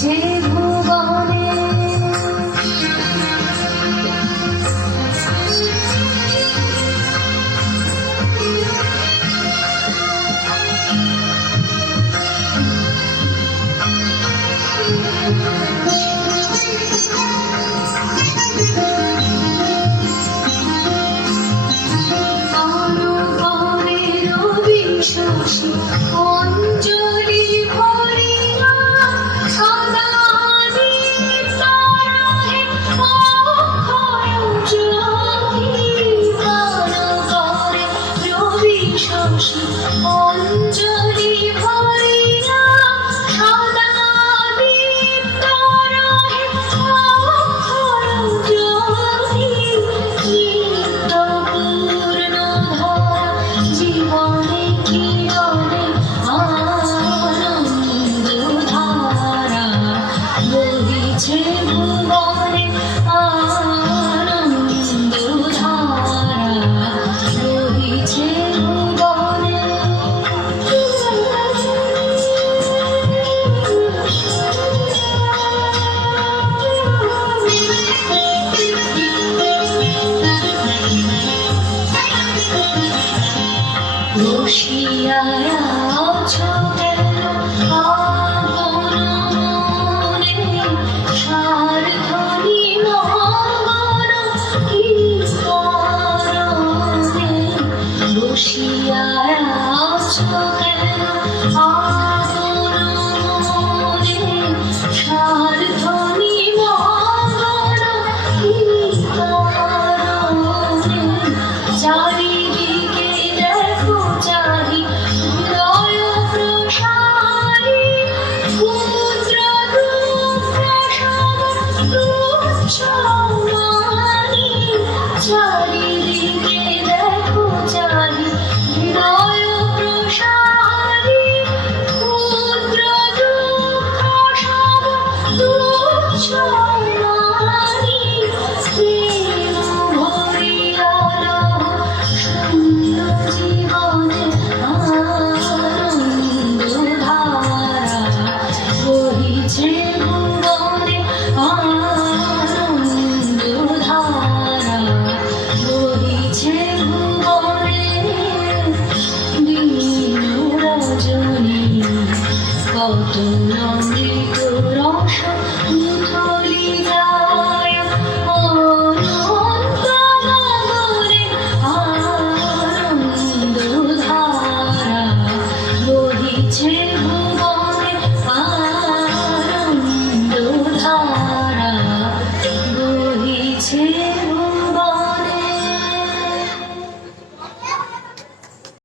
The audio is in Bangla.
বহিছে ভুবনে। শশী অঞ্জলি ভরিয়া সদা দীপ্তরহে অক্ষয় জ্যোতি দান করে। রবি শশী অঞ্জলি ভরিয়া সদা দীপ্তরহে অক্ষয় জ্যোতি নিত্যপূর্ণ ধরা জীবনে কিরণে আনন্দধারা বহিছে ভুবনে। আনন্দধারা বহিছে ভুবনে। বসিয়া আছো কেন আপন মনে, সারধ্বনি মঙ্গল কি কারণে। বসিয়া আছো কেন আপন মনে, সারধ্বনি মঙ্গল কি কারণে। চারিদিকে দেখো চারি হৃদয় প্রসারী, ক্ষুদ্র দুঃখ সাগর তুচ্ছ মানি। চারিদিকে দেখো চারি হৃদয় প্রসারী, ক্ষুদ্র দুঃখ সাগর তুচ্ছ মানি। প্রেম ভরিয়া লহ শূন্য জীবনে আনন্দধারা বহিছে ভুবনে। আনন্দধারা বহিছে ভুবনে। দিন রজনী কত অমৃত রস উথলি যায় অনন্ত গগনে। আনন্দধারা বহিছে